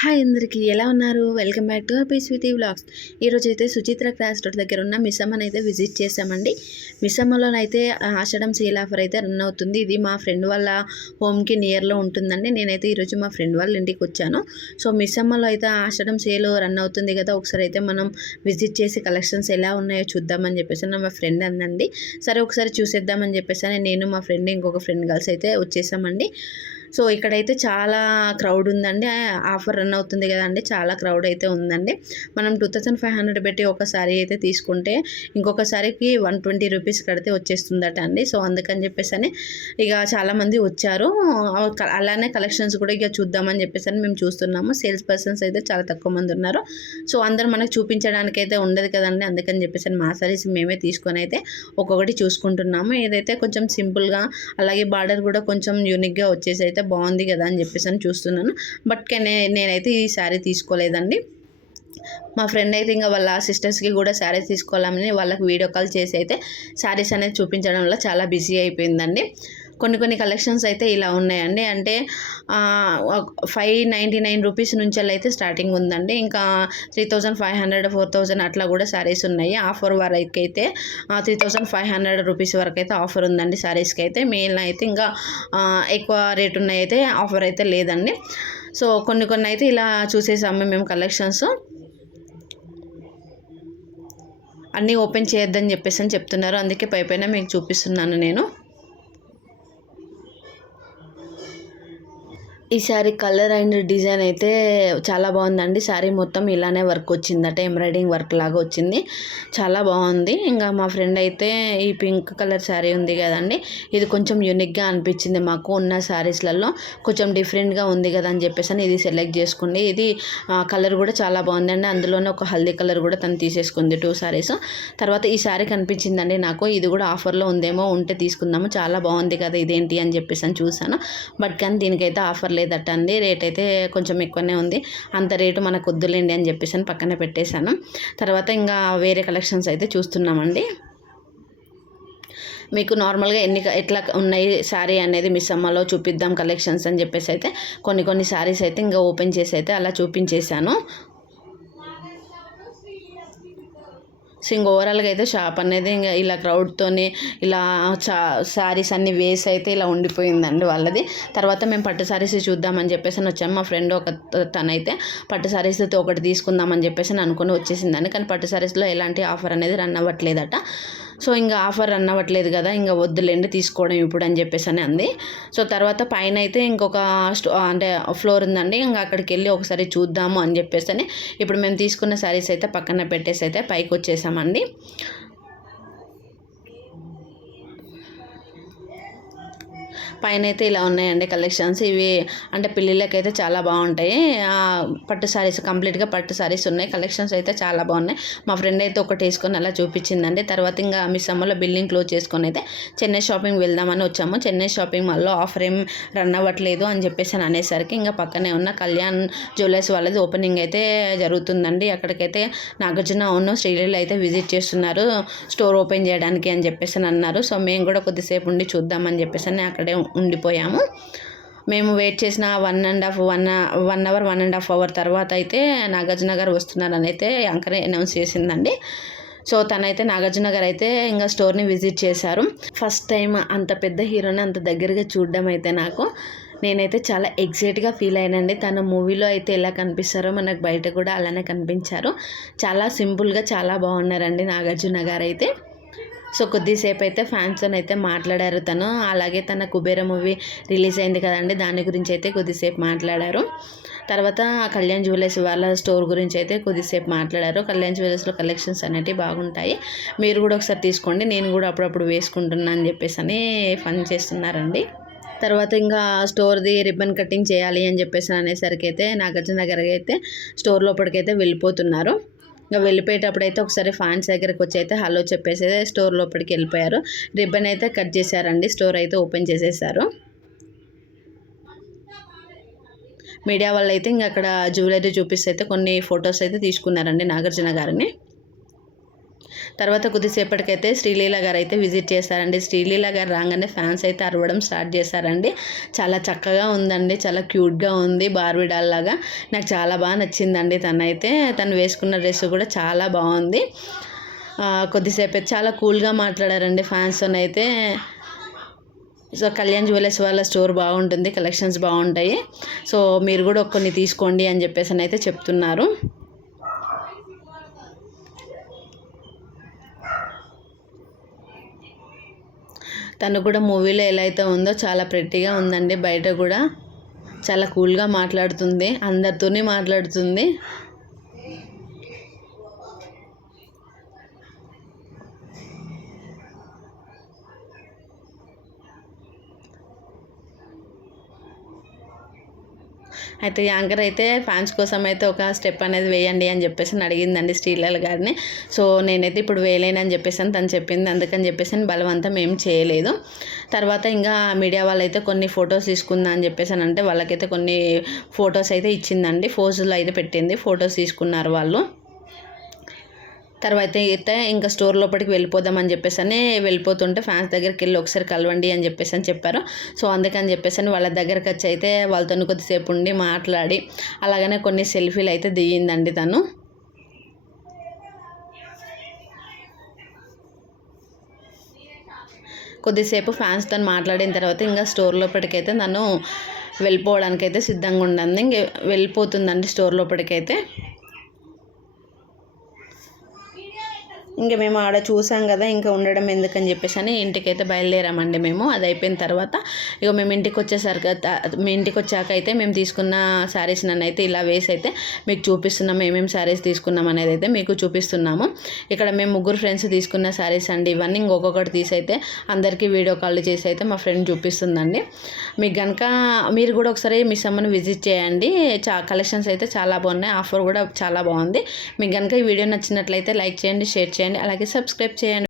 Hi అందరికీ ఎలా ఉన్నారు? Welcome back to happy sweety vlogs. ఈరోజైతే సుచిత్ర క్లాస్ రోడ్ దగ్గర ఉన్న మిస్సమ్మని అయితే విజిట్ చేసామండి. మిస్సమ్మలోనైతే ఆషాఢం సేల్ ఆఫర్ అయితే రన్ అవుతుంది. ఇది మా ఫ్రెండ్ వాళ్ళ హోమ్కి నియర్లో ఉంటుందండి. నేనైతే ఈరోజు మా ఫ్రెండ్ వాళ్ళ ఇంటికి వచ్చాను. సో మిస్సమ్మలో అయితే ఆషాఢం సేల్ రన్ అవుతుంది కదా, ఒకసారి అయితే మనం విజిట్ చేసి కలెక్షన్స్ ఎలా ఉన్నాయో చూద్దామని చెప్పేసి మా ఫ్రెండ్ అందండి. సరే ఒకసారి చూసేద్దామని చెప్పేసి నేను మా ఫ్రెండ్ ఇంకొక ఫ్రెండ్ కలిసి అయితే వచ్చేసామండి. సో ఇక్కడైతే చాలా క్రౌడ్ ఉందండి. ఆఫర్ రన్ అవుతుంది కదండి, చాలా క్రౌడ్ అయితే ఉందండి. మనం 2500 పెట్టి ఒక సారీ అయితే తీసుకుంటే ఇంకొక సారీకి 120 రూపీస్ కడితే వచ్చేస్తుందట అండి. సో అందుకని చెప్పేసి ఇక చాలామంది వచ్చారు. అలానే కలెక్షన్స్ కూడా ఇక చూద్దామని చెప్పేసి మేము చూస్తున్నాము. సేల్స్ పర్సన్స్ అయితే చాలా తక్కువ మంది ఉన్నారు. సో అందరూ మనకు చూపించడానికి అయితే ఉండదు కదండి, అందుకని చెప్పేసి మా సారీస్ మేమే తీసుకొని అయితే ఒక్కొక్కటి చూసుకుంటున్నాము. ఏదైతే కొంచెం సింపుల్గా అలాగే బార్డర్ కూడా కొంచెం యూనిక్గా వచ్చేసి అయితే బాగుంది కదా అని చెప్పేసి చూస్తున్నాను. బట్ నేనైతే ఈ శారీ తీసుకోలేదండి. మా ఫ్రెండ్ అయితే ఇంకా వాళ్ళ సిస్టర్స్కి కూడా శారీస్ తీసుకోవాలని వాళ్ళకి వీడియో కాల్ చేసి అయితే శారీస్ అనేది చూపించడం వల్ల చాలా బిజీ అయిపోయిందండి. కొన్ని కలెక్షన్స్ అయితే ఇలా ఉన్నాయండి. అంటే 599 రూపీస్ నుంచి అయితే స్టార్టింగ్ ఉందండి. ఇంకా 3500 4000 అట్లా కూడా శారీస్ ఉన్నాయి. ఆఫర్ వరకు అయితే 3500 రూపీస్ వరకు అయితే ఆఫర్ ఉందండి శారీస్కి అయితే. మెయిన్ అయితే ఇంకా ఎక్కువ రేట్ ఉన్నాయి అయితే ఆఫర్ అయితే లేదండి. సో కొన్ని అయితే ఇలా చూసేసాము మేము కలెక్షన్స్. అన్నీ ఓపెన్ చేయొద్దని చెప్పేసి చెప్తున్నారు, అందుకే పైన మీకు చూపిస్తున్నాను నేను. ఈ శారీ కలర్ అండ్ డిజైన్ అయితే చాలా బాగుందండి. శారీ మొత్తం ఇలానే వర్క్ వచ్చిందట, ఎంబ్రాయిడింగ్ వర్క్ లాగా వచ్చింది, చాలా బాగుంది. ఇంకా మా ఫ్రెండ్ అయితే ఈ పింక్ కలర్ శారీ ఉంది కదండి, ఇది కొంచెం యూనిక్గా అనిపించింది మాకు. ఉన్న శారీస్లలో కొంచెం డిఫరెంట్గా ఉంది కదా అని చెప్పేసి ఇది సెలెక్ట్ చేసుకోండి. ఇది కలర్ కూడా చాలా బాగుందండి. అందులోనే ఒక హల్దీ కలర్ కూడా తను తీసేసుకుంది 2 శారీస్. తర్వాత ఈ శారీ కనిపించిందండి నాకు, ఇది కూడా ఆఫర్లో ఉందేమో, ఉంటే తీసుకుందాము, చాలా బాగుంది కదా ఇదేంటి అని చెప్పేసి చూసాను. బట్ కానీ దీనికైతే ఆఫర్ లేదట అండి. రేట్ అయితే కొంచెం ఎక్కువనే ఉంది. అంత రేటు మనకు వద్దులేండి అని చెప్పేసి పక్కన పెట్టేశాను. తర్వాత ఇంకా వేరే కలెక్షన్స్ అయితే చూస్తున్నామండి. మీకు నార్మల్గా ఎట్లా ఉన్నాయి శారీ అనేది మిస్సమ్మలో చూపిద్దాం కలెక్షన్స్ అని చెప్పేసి అయితే కొన్ని శారీస్ అయితే ఇంకా ఓపెన్ చేసి అయితే అలా చూపించేశాను. సో ఇంక ఓవరాల్గా అయితే షాప్ అనేది ఇంకా ఇలా క్రౌడ్తోని ఇలా శారీస్ అన్ని వేసి అయితే ఇలా ఉండిపోయిందండి వాళ్ళది. తర్వాత మేము పట్టు శారీస్ చూద్దామని చెప్పేసి వచ్చాము. మా ఫ్రెండ్ తనైతే పట్టు శారీస్ ఒకటి తీసుకుందామని చెప్పేసి అనుకుని వచ్చేసిందండి. కానీ పట్టు శారీస్లో ఎలాంటి ఆఫర్ అనేది రన్ అవ్వట్లేదట. సో ఇంకా ఆఫర్ రన్ అవ్వట్లేదు కదా, ఇంకా వద్దులేండి తీసుకోవడం ఇప్పుడు అని చెప్పేసి అంది. సో తర్వాత పైన అయితే ఇంకొక అంటే ఫ్లోర్ ఉందండి, ఇంకా అక్కడికి వెళ్ళి ఒకసారి చూద్దాము అని చెప్పేసి ఇప్పుడు మేము తీసుకున్న శారీస్ అయితే పక్కన పెట్టేసి అయితే పైకి వచ్చేసామండి. పైన అయితే ఇలా ఉన్నాయండి కలెక్షన్స్. ఇవి అంటే పెళ్ళిళ్ళకైతే చాలా బాగుంటాయి. పట్టు శారీస్, కంప్లీట్గా పట్టు శారీస్ ఉన్నాయి. కలెక్షన్స్ అయితే చాలా బాగున్నాయి. మా ఫ్రెండ్ అయితే ఒకటి వేసుకొని అలా చూపించిందండి. తర్వాత ఇంకా మిస్సమ్మలో బిల్డింగ్ క్లోజ్ చేసుకొని అయితే చెన్నై షాపింగ్ వెళ్దామని వచ్చాము. చెన్నై షాపింగ్ మాల్లో ఆఫర్ ఏం రన్ అవ్వట్లేదు అని చెప్పేసి అనేసరికి ఇంకా పక్కనే ఉన్న కళ్యాణ్ జ్యువెలర్స్ వాళ్ళది ఓపెనింగ్ అయితే జరుగుతుందండి. అక్కడికైతే నాగార్జున శ్రీలీల అయితే విజిట్ చేస్తున్నారు స్టోర్ ఓపెన్ చేయడానికి అని చెప్పేసి అన్నారు. సో మేము కూడా కొద్దిసేపు ఉండి చూద్దామని చెప్పేసి అక్కడే ఉండిపోయాము. మేము వెయిట్ చేసిన 1.5 అవర్ తర్వాత అయితే నాగార్జున గారు వస్తున్నారని అయితే యాంకర్ అనౌన్స్ చేసిందండి. సో తనైతే నాగార్జున గారు అయితే ఇంకా స్టోర్ని విజిట్ చేశారు. ఫస్ట్ టైం అంత పెద్ద హీరోని అంత దగ్గరగా చూడడం అయితే నేనైతే చాలా ఎగ్జైట్గా ఫీల్ అయినండి. తన మూవీలో అయితే ఎలా కనిపిస్తారో మనకు బయట కూడా అలానే కనిపించారు. చాలా సింపుల్గా చాలా బాగున్నారండి నాగార్జున గారు అయితే. సో కొద్దిసేపు అయితే ఫ్యాన్స్తో అయితే మాట్లాడారు తను. అలాగే తన కుబేర మూవీ రిలీజ్ అయింది కదండి, దాని గురించి అయితే కొద్దిసేపు మాట్లాడారు. తర్వాత కళ్యాణ్ జ్యువెలర్స్ వాళ్ళ స్టోర్ గురించి అయితే కొద్దిసేపు మాట్లాడారు. కళ్యాణ్ జ్యువెలర్స్లో కలెక్షన్స్ అనేవి బాగుంటాయి, మీరు కూడా ఒకసారి తీసుకోండి, నేను కూడా అప్పుడప్పుడు వేసుకుంటున్నా అని చెప్పేసి ఫన్ చేస్తున్నారండి. తర్వాత ఇంకా స్టోర్ది రిబ్బన్ కటింగ్ చేయాలి అని చెప్పేసి అనేసరికి అయితే నాగార్జున గారు అయితే స్టోర్ లోపలికైతే వెళ్ళిపోతున్నారు. ఇంకా వెళ్ళిపోయేటప్పుడు అయితే ఒకసారి ఫ్యాన్స్ దగ్గరికి వచ్చి అయితే హలో చెప్పేసి స్టోర్ లోపలికి వెళ్ళిపోయారు. రిబ్బన్ అయితే కట్ చేశారండి, స్టోర్ అయితే ఓపెన్ చేసేసారు. మీడియా వాళ్ళు అయితే ఇంకా అక్కడ జ్యువెలరీ చూపిస్తే అయితే కొన్ని ఫొటోస్ అయితే తీసుకున్నారండి నాగార్జున గారిని. తర్వాత కొద్దిసేపటికైతే శ్రీలీల గారు అయితే విజిట్ చేశారండి. శ్రీలీల గారు రాగానే ఫ్యాన్స్ అయితే అరవడం స్టార్ట్ చేశారండి. చాలా చక్కగా ఉందండి, చాలా క్యూట్గా ఉంది, బార్బీ డాల్ లాగా. నాకు చాలా బాగా నచ్చిందండి. తను వేసుకున్న డ్రెస్ కూడా చాలా బాగుంది. కొద్దిసేపు అయితే చాలా కూల్గా మాట్లాడారండి ఫ్యాన్స్తోనైతే. సో కళ్యాణ్ జ్యువెలర్స్ వాళ్ళ స్టోర్ బాగుంటుంది, కలెక్షన్స్ బాగుంటాయి, సో మీరు కూడా కొన్ని తీసుకోండి అని చెప్పేసి అయితే చెప్తున్నారు. తను కూడా మూవీలో ఎలా అయితే ఉందో చాలా ప్రెట్టీగా ఉందండి. బయట కూడా చాలా కూల్గా మాట్లాడుతుంది, అందరితోనే మాట్లాడుతుంది. అయితే యాంకర్ అయితే ఫ్యాన్స్ కోసం అయితే ఒక స్టెప్ అనేది వేయండి అని చెప్పేసి అడిగిందండి శ్రీలీల గారిని. సో నేనైతే ఇప్పుడు వేయలేనని చెప్పేసి తను చెప్పింది, అందుకని చెప్పేసి బలవంతం ఏం చేయలేదు. తర్వాత ఇంకా మీడియా వాళ్ళైతే కొన్ని ఫొటోస్ తీసుకుందా అని చెప్పేసి అంటే వాళ్ళకైతే కొన్ని ఫొటోస్ అయితే ఇచ్చిందండి, ఫోజులు అయితే పెట్టింది, ఫొటోస్ తీసుకున్నారు వాళ్ళు. తర్వాత అయితే ఇంకా స్టోర్ లోపలికి వెళ్ళిపోదామని చెప్పేసి వెళ్ళిపోతుంటే ఫ్యాన్స్ దగ్గరికి వెళ్ళి ఒకసారి కలవండి అని చెప్పేసి చెప్పారు. సో అందుకని చెప్పేసి వాళ్ళ దగ్గరకు వచ్చి అయితే వాళ్ళతో కొద్దిసేపు ఉండి మాట్లాడి అలాగనే కొన్ని సెల్ఫీలు అయితే దిగిందండి తను. కొద్దిసేపు ఫ్యాన్స్తో మాట్లాడిన తర్వాత ఇంకా స్టోర్ లోపలికైతే నన్ను వెళ్ళిపోవడానికైతే సిద్ధంగా ఉండండి, ఇంక వెళ్ళిపోతుందండి స్టోర్ లోపలికైతే. ఇంకా మేము ఆడ చూసాం కదా, ఇంకా ఉండడం ఎందుకని చెప్పేసి ఇంటికైతే బయలుదేరామండి మేము. అది అయిపోయిన తర్వాత ఇక మేము ఇంటికి వచ్చేసరికి మీ ఇంటికి వచ్చాక అయితే మేము తీసుకున్న శారీస్ నన్ను అయితే ఇలా వేసి అయితే మీకు చూపిస్తున్నాము, ఏమేమి శారీస్ తీసుకున్నాం అనేది అయితే మీకు చూపిస్తున్నాము. ఇక్కడ మేము ముగ్గురు ఫ్రెండ్స్ తీసుకున్న శారీస్ అండి ఇవన్నీ. ఇంకొకటి తీసి అయితే అందరికీ వీడియో కాల్ చేసి అయితే మా ఫ్రెండ్ చూపిస్తుందండి. మీకు కనుక మీరు కూడా ఒకసారి మిస్ అమ్మను విజిట్ చేయండి, కలెక్షన్స్ అయితే చాలా బాగున్నాయి, ఆఫర్ కూడా చాలా బాగుంది. మీకు కనుక ఈ వీడియో నచ్చినట్లయితే లైక్ చేయండి, షేర్ చేయండి, అలాగే సబ్స్క్రైబ్ చేయండి.